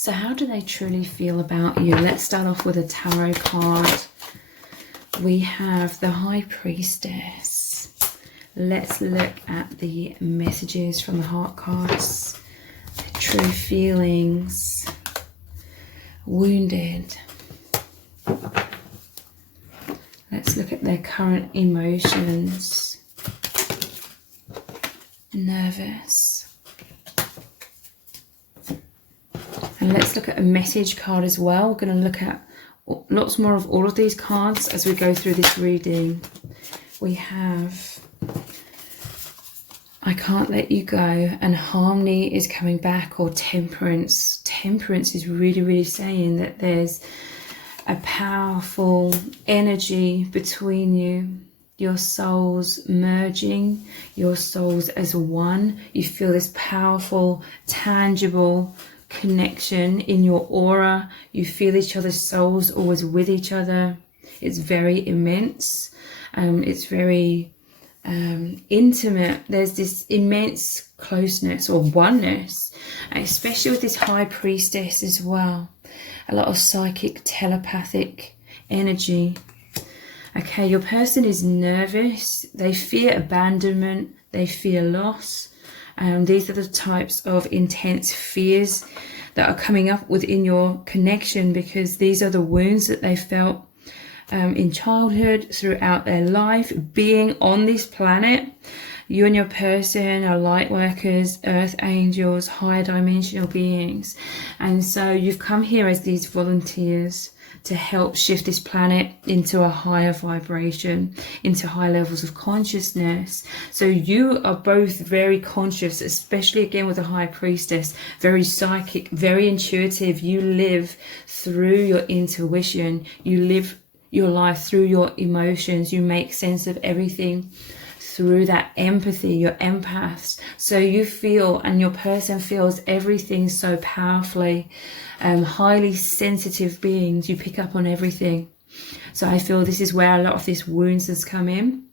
So how do they truly feel about you? Let's start off with a tarot card. We have the High Priestess. Let's look at the messages from the heart cards. The true feelings. Wounded. Let's look at their current emotions. Nervous. And let's look at a message card as well. We're going to look at lots more of all of these cards as we go through this reading. We have I can't let you go, and harmony is coming back, or temperance. Temperance is really saying that there's a powerful energy between you. Your souls merging, your souls as one. You feel this powerful, tangible connection in your aura. You feel each other's souls always with each other. It's very immense. It's very intimate. There's this immense closeness or oneness, especially with this High Priestess as well. A lot of psychic, telepathic energy. Okay, your person is nervous. They fear abandonment. They fear loss. These are the types of intense fears that are coming up within your connection, because these are the wounds that they felt in childhood, throughout their life, being on this planet. You and your person are light workers, earth angels, higher dimensional beings. And so you've come here as these volunteers to help shift this planet into a higher vibration, into high levels of consciousness. So you are both very conscious, especially again with the High Priestess, very psychic, very intuitive. You live through your intuition. You live your life through your emotions. You make sense of everything through that empathy. You're empaths. So you feel, and your person feels everything so powerfully. Highly sensitive beings. You pick up on everything. So I feel this is where a lot of this wounds has come in.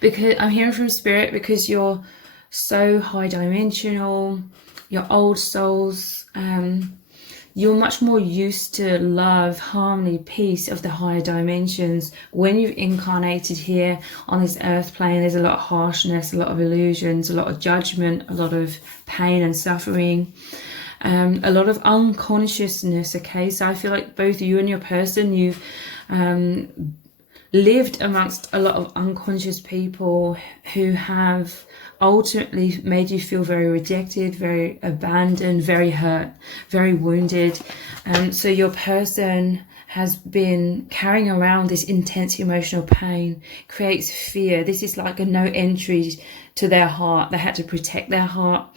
Because I'm hearing from Spirit, because you're so high dimensional, your old souls, you're much more used to love, harmony, peace of the higher dimensions. When you've incarnated here on this earth plane, there's a lot of harshness, a lot of illusions, a lot of judgment, a lot of pain and suffering, a lot of unconsciousness. Okay, so I feel like both you and your person, you've lived amongst a lot of unconscious people who have ultimately made you feel very rejected, very abandoned, very hurt, very wounded. So your person has been carrying around this intense emotional pain, creates fear. This is like a no entry to their heart. They had to protect their heart.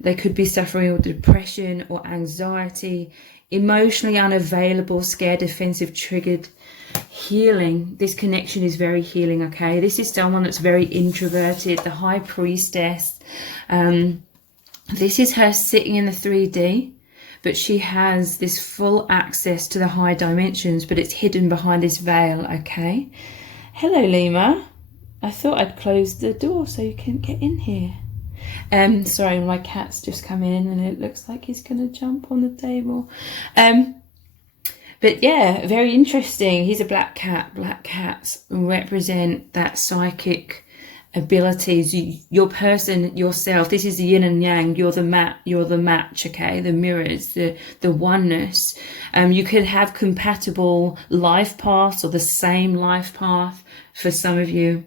They could be suffering with depression or anxiety, emotionally unavailable, scared, defensive, triggered. Healing. This connection is very healing. Okay, this is someone that's very introverted. The High Priestess, this is her sitting in the 3D, but she has this full access to the high dimensions, but it's hidden behind this veil. Okay, hello Lima, I thought I'd close the door so you couldn't get in here. Sorry, my cat's just come in and it looks like he's gonna jump on the table. But yeah, very interesting. He's a black cat. Black cats represent that psychic abilities. Your person, yourself. This is the yin and yang. You're the match. Okay, the mirrors, the oneness. You could have compatible life paths or the same life path for some of you.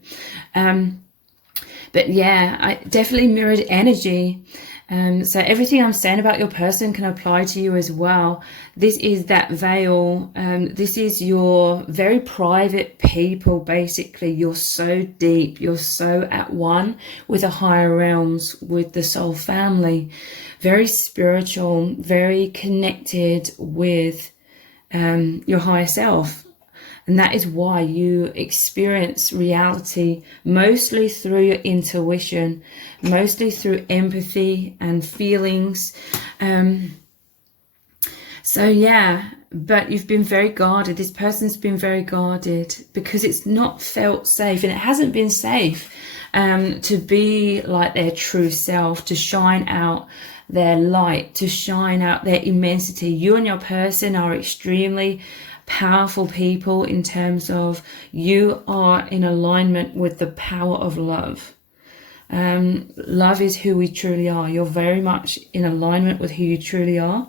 But yeah, I definitely mirrored energy. So everything I'm saying about your person can apply to you as well. This is that veil. This is your very private people, basically. You're so deep. You're so at one with the higher realms, with the soul family. Very spiritual, very connected with your higher self. And that is why you experience reality mostly through your intuition, mostly through empathy and feelings. So yeah, but you've been very guarded. This person's been very guarded because it's not felt safe, and it hasn't been safe. to be like their true self, to shine out their light, to shine out their immensity. You and your person are extremely powerful people in terms of you are in alignment with the power of love. Love is who we truly are. You're very much in alignment with who you truly are.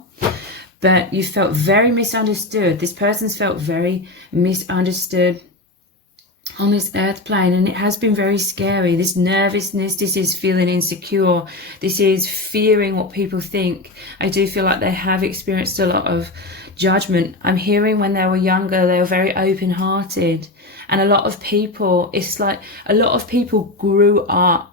But you felt very misunderstood. This person's felt very misunderstood on this earth plane, and it has been very scary. This nervousness, this is feeling insecure, this is fearing what people think. I do feel like they have experienced a lot of judgment. I'm hearing when they were younger, they were very open-hearted, and a lot of people, it's like a lot of people grew up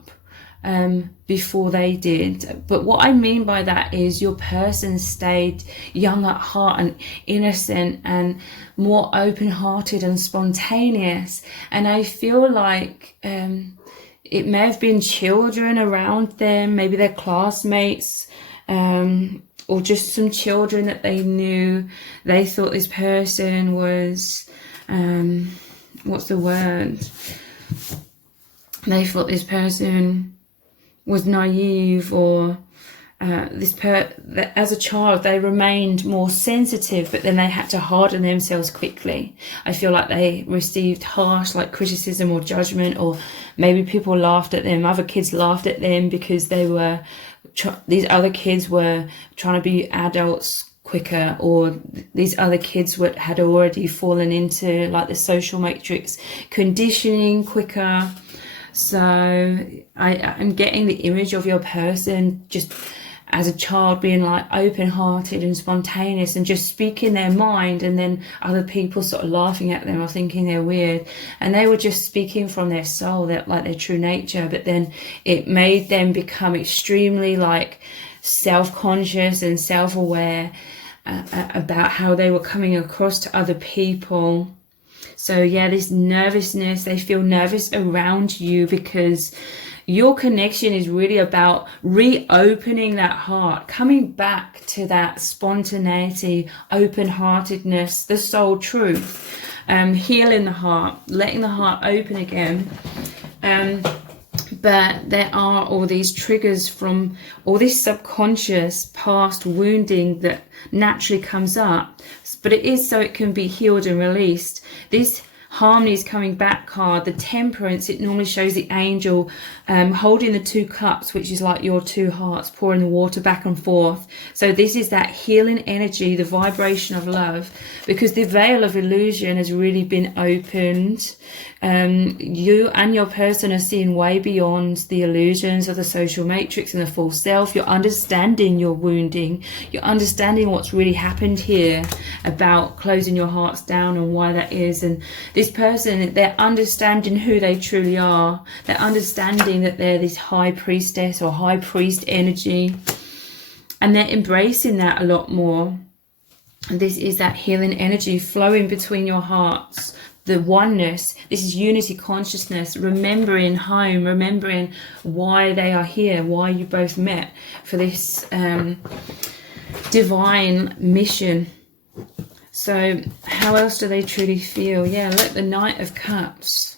before they did. But what I mean by that is your person stayed young at heart and innocent and more open-hearted and spontaneous. And I feel like it may have been children around them, maybe their classmates, or just some children that they knew. They thought this person was, what's the word? They thought this person was naive, or as a child they remained more sensitive, but then they had to harden themselves quickly. I feel like they received harsh criticism or judgment, or maybe people laughed at them, other kids laughed at them because they were these other kids were trying to be adults quicker, or these other kids had already fallen into the social matrix conditioning quicker. So I'm getting the image of your person just as a child being open-hearted and spontaneous and just speaking their mind, and then other people sort of laughing at them or thinking they're weird, and they were just speaking from their soul, that their true nature. But then it made them become extremely self-conscious and self-aware about how they were coming across to other people. So yeah, this nervousness, they feel nervous around you because your connection is really about reopening that heart, coming back to that spontaneity, open-heartedness, the soul truth, healing the heart, letting the heart open again. But there are all these triggers from all this subconscious past wounding that naturally comes up, but it is so it can be healed and released. This Harmony is coming back card, the Temperance, it normally shows the angel holding the two cups, which is like your two hearts, pouring the water back and forth. So this is that healing energy, the vibration of love, because the veil of illusion has really been opened. You and your person are seeing way beyond the illusions of the social matrix and the false self. You're understanding your wounding. You're understanding what's really happened here about closing your hearts down and why that is. And this person, they're understanding who they truly are. They're understanding that they're this high priestess or high priest energy. And they're embracing that a lot more. And this is that healing energy flowing between your hearts. The oneness, this is unity consciousness, remembering home, remembering why they are here, why you both met for this divine mission. So how else do they truly feel? Yeah, look, the Knight of Cups.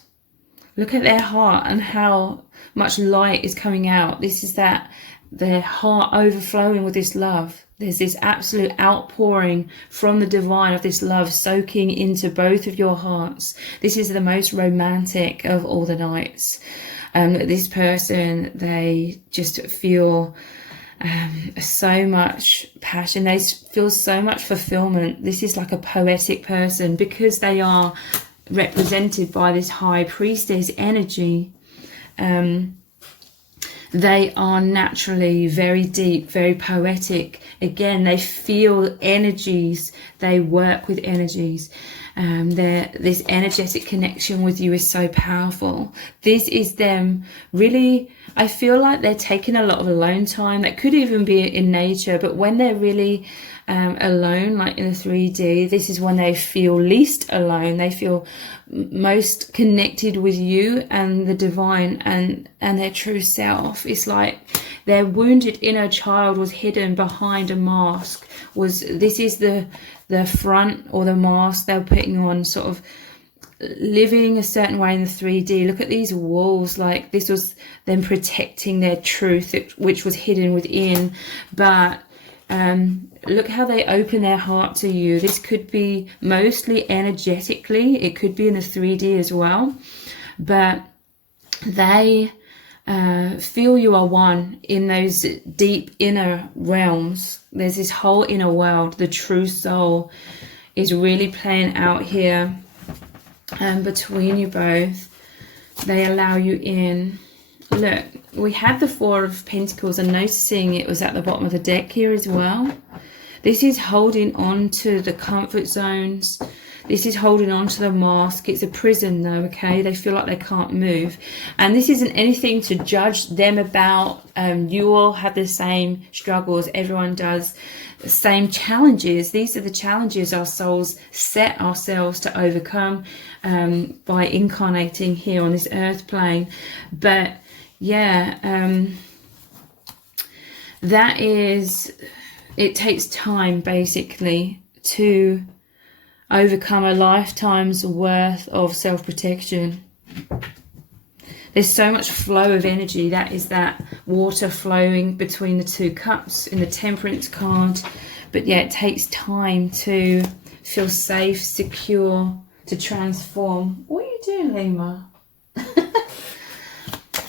Look at their heart and how much light is coming out. This is that their heart overflowing with this love. There's this absolute outpouring from the divine of this love soaking into both of your hearts. This is the most romantic of all the nights. This person, they just feel so much passion. They feel so much fulfillment. This is like a poetic person because they are represented by this high priestess energy. They are naturally very deep, very poetic. Again, they feel energies. They work with energies. This energetic connection with you is so powerful. This is them really, I feel like they're taking a lot of alone time. That could even be in nature, but when they're really alone, like in the 3D, this is when they feel least alone. They feel most connected with you and the divine and their true self. It's like their wounded inner child was hidden behind a mask. This is the front or the mask they're putting on, sort of living a certain way in the 3D. Look at these walls, like this was them protecting their truth, which was hidden within. But look how they open their heart to you. This could be mostly energetically, it could be in the 3D as well, but they feel you are one in those deep inner realms. There's this whole inner world. The true soul is really playing out here, and between you both, they allow you in. Look, we had the Four of Pentacles, and noticing it was at the bottom of the deck here as well. This is holding on to the comfort zones. This is holding on to the mask. It's a prison though, okay? They feel like they can't move. And this isn't anything to judge them about. You all have the same struggles. Everyone does the same challenges. These are the challenges our souls set ourselves to overcome by incarnating here on this earth plane. But yeah, that is, it takes time basically to overcome a lifetime's worth of self-protection. There's so much flow of energy. That is that water flowing between the two cups in the Temperance card. But yeah, it takes time to feel safe, secure, to transform. What are you doing, Lima?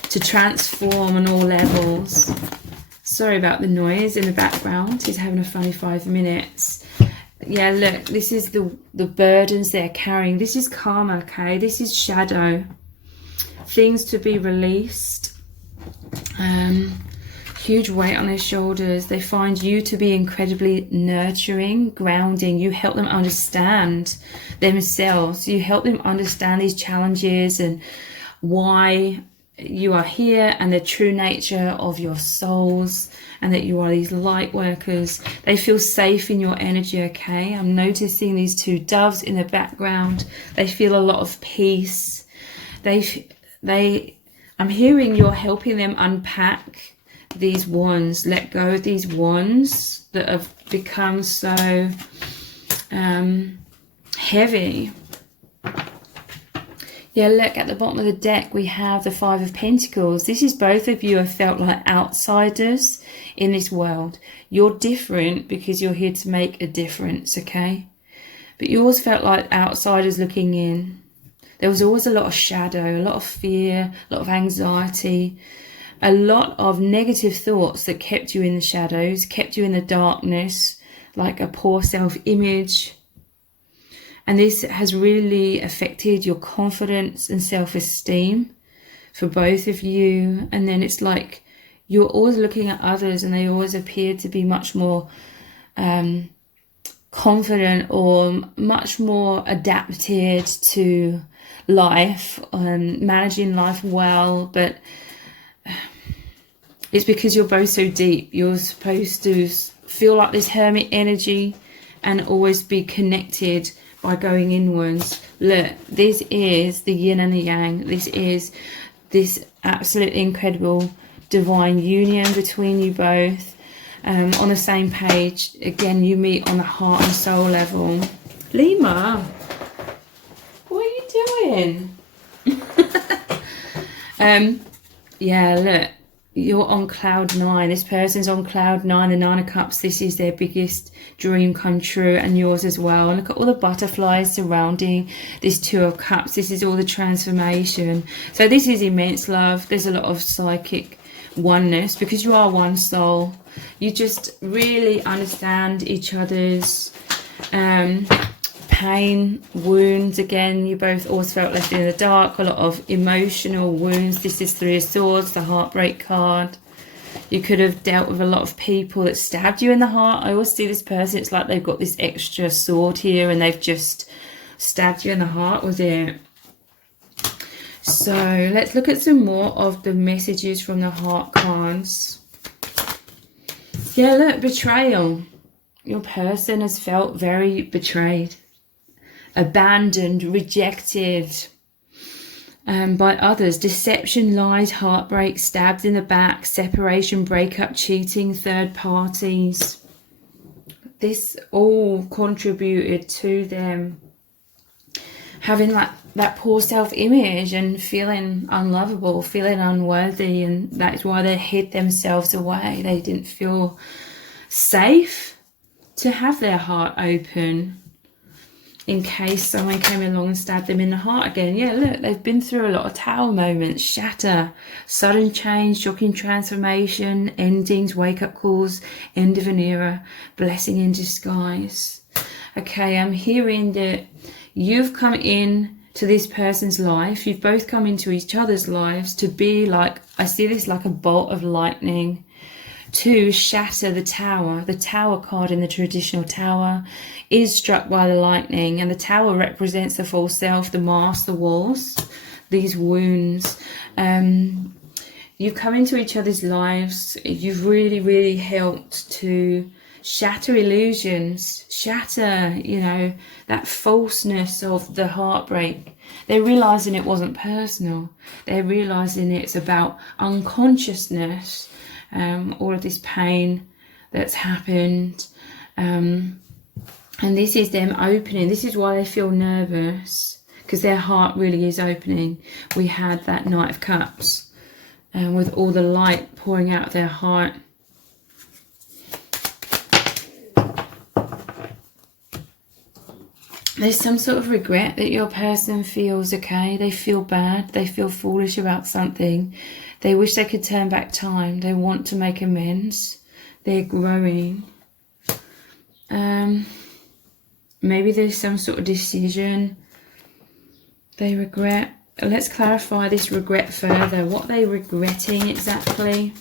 To transform on all levels. Sorry about the noise in the background. He's having a funny 5 minutes. Yeah, look, this is the burdens they're carrying. This is karma, okay? This is shadow. Things to be released. Huge weight on their shoulders. They find you to be incredibly nurturing, grounding. You help them understand themselves. You help them understand these challenges and why you are here, and the true nature of your souls, and that you are these light workers. They feel safe in your energy, okay? I'm noticing these two doves in the background. They feel a lot of peace. I'm hearing you're helping them unpack these wands, let go of these wands that have become so heavy. Yeah, look, at the bottom of the deck, we have the Five of Pentacles. This is both of you have felt like outsiders in this world. You're different because you're here to make a difference, okay? But you always felt like outsiders looking in. There was always a lot of shadow, a lot of fear, a lot of anxiety, a lot of negative thoughts that kept you in the shadows, kept you in the darkness, like a poor self-image. And this has really affected your confidence and self-esteem for both of you. And then it's like you're always looking at others and they always appear to be much more confident or much more adapted to life, managing life well. But it's because you're both so deep. You're supposed to feel like this hermit energy and always be connected by going inwards. Look, this is the yin and the yang. This is this absolutely incredible divine union between you both, on the same page. Again, you meet on the heart and soul level. Lima, what are you doing? Yeah, look, you're on cloud 9. This person's on cloud 9. The 9 of Cups, this is their biggest dream come true, and yours as well. And look at all the butterflies surrounding this 2 of Cups. This is all the transformation. So this is immense love. There's a lot of psychic oneness because you are one soul. You just really understand each other's pain, wounds. Again, you both always felt left in the dark, a lot of emotional wounds. This is 3 of Swords, the heartbreak card. You could have dealt with a lot of people that stabbed you in the heart. I always see this person, it's like they've got this extra sword here and they've just stabbed you in the heart with it. So let's look at some more of the messages from the heart cards. Yeah, look, betrayal. Your person has felt very betrayed, abandoned, rejected by others. Deception, lies, heartbreak, stabbed in the back, separation, breakup, cheating, third parties. This all contributed to them having like that poor self-image and feeling unlovable, feeling unworthy, and that's why they hid themselves away. They didn't feel safe to have their heart open in case someone came along and stabbed them in the heart again. Yeah, look, they've been through a lot of tower moments, shatter, sudden change, shocking transformation, endings, wake-up calls, end of an era, blessing in disguise. Okay, I'm hearing that you've come in to this person's life. You've both come into each other's lives to be like, I see this like a bolt of lightning, to shatter the tower. The tower card in the traditional tower is struck by the lightning, and the tower represents the false self, the mask, the walls, these wounds. You've come into each other's lives. You've really helped to shatter illusions, shatter, you know, that falseness of the heartbreak. They're realizing it wasn't personal. They're realizing it's about unconsciousness. All of this pain that's happened, and this is them opening. This is why they feel nervous, because their heart really is opening. We had that Knight of Cups, with all the light pouring out of their heart. There's some sort of regret that your person feels. Okay, they feel bad, they feel foolish about something. They wish they could turn back time. They want to make amends. They're growing. Maybe there's some sort of decision they regret. Let's clarify this regret further. What are they regretting exactly?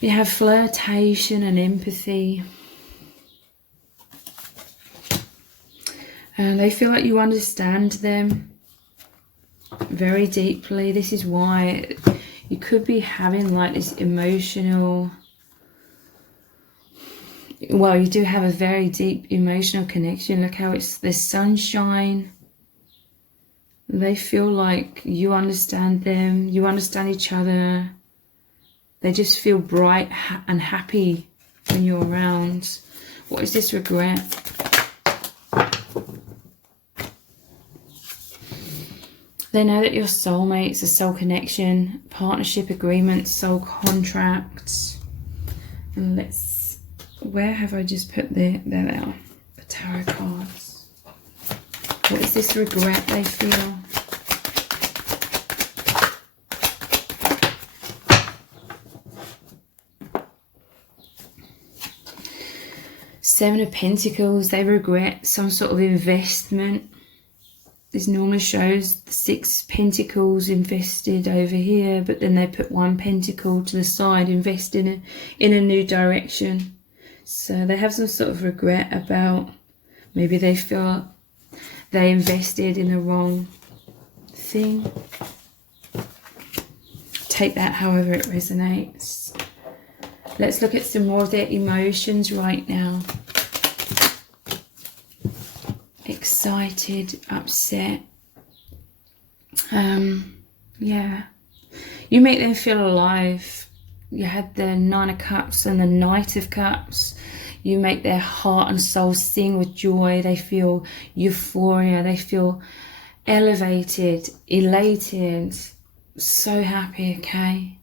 You have flirtation and empathy. And they feel like you understand them very deeply. This is why you could be having like this emotional, well, you do have a very deep emotional connection. Look how it's the sunshine. They feel like you understand them, you understand each other. They just feel bright and happy when you're around. What is this regret? They know that you're soulmates, a soul connection, partnership agreements, soul contracts. And let's, where have I just put there they are, the tarot cards. What is this regret they feel? Seven of Pentacles, they regret some sort of investment. This normally shows the Six Pentacles invested over here, but then they put one pentacle to the side, invested in a new direction. So they have some sort of regret about, maybe they feel they invested in the wrong thing. Take that however it resonates. Let's look at some more of their emotions right now. Excited, upset. Yeah. You make them feel alive. You had the Nine of Cups and the Knight of Cups. You make their heart and soul sing with joy. They feel euphoria. They feel elevated, elated, so happy, okay?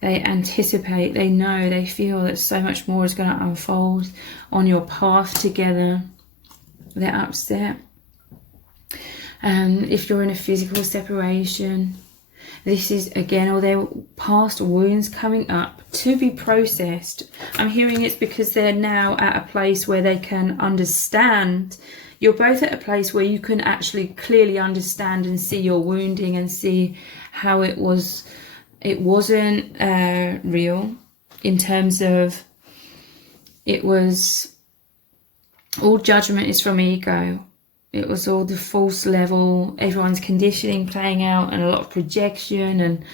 They anticipate, they know, they feel that so much more is going to unfold on your path together. They're upset. If you're in a physical separation, this is again all their past wounds coming up to be processed. I'm hearing it's because they're now at a place where they can understand. You're both at a place where you can actually clearly understand and see your wounding and see how it wasn't real, in terms of it was all judgment is from ego. It was all the false level, everyone's conditioning playing out, and a lot of projection, and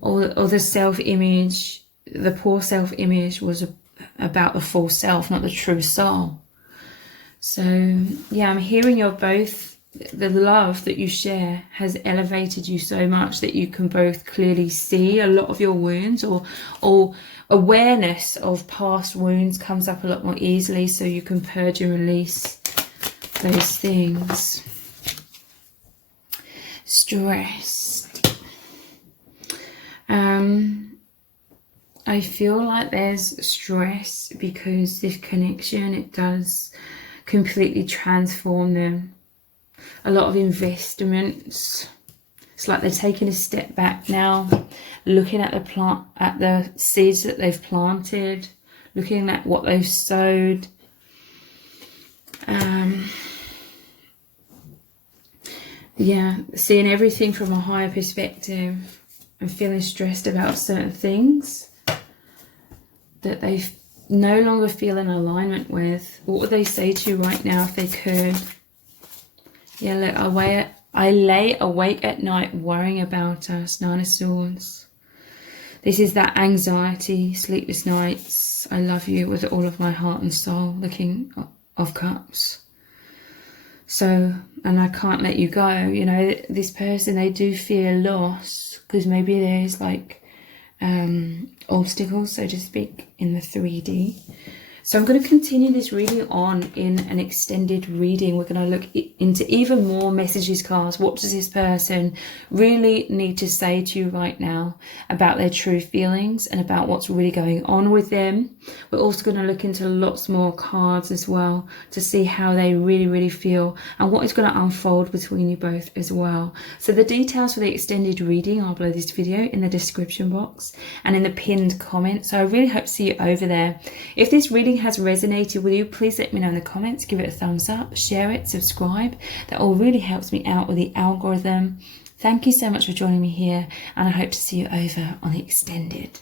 all the self-image. The poor self-image was about the false self, not the true soul. So yeah, I'm hearing you're both, the love that you share has elevated you so much that you can both clearly see a lot of your wounds, or awareness of past wounds comes up a lot more easily, so you can purge and release those things. Stressed. I feel like there's stress because this connection, it does completely transform them. A lot of investments. It's like they're taking a step back now, looking at the seeds that they've planted, looking at what they've sowed. Yeah, seeing everything from a higher perspective and feeling stressed about certain things that they no longer feel in alignment with. What would they say to you right now if they could? Yeah, look, I lay awake at night worrying about us. Nine of Swords. This is that anxiety, sleepless nights. I love you with all of my heart and soul. The King of Cups. So, and I can't let you go. You know, this person, they do fear loss because maybe there's like obstacles, so to speak, in the 3D. So I'm going to continue this reading on in an extended reading. We're going to look into even more messages cards. What does this person really need to say to you right now about their true feelings and about what's really going on with them? We're also going to look into lots more cards as well to see how they really, really feel and what is going to unfold between you both as well. So the details for the extended reading are below this video in the description box and in the pinned comment. So I really hope to see you over there. If this reading has resonated with you, please let me know in the comments. Give it a thumbs up, share it, subscribe. That all really helps me out with the algorithm. Thank you so much for joining me here, and I hope to see you over on the extended.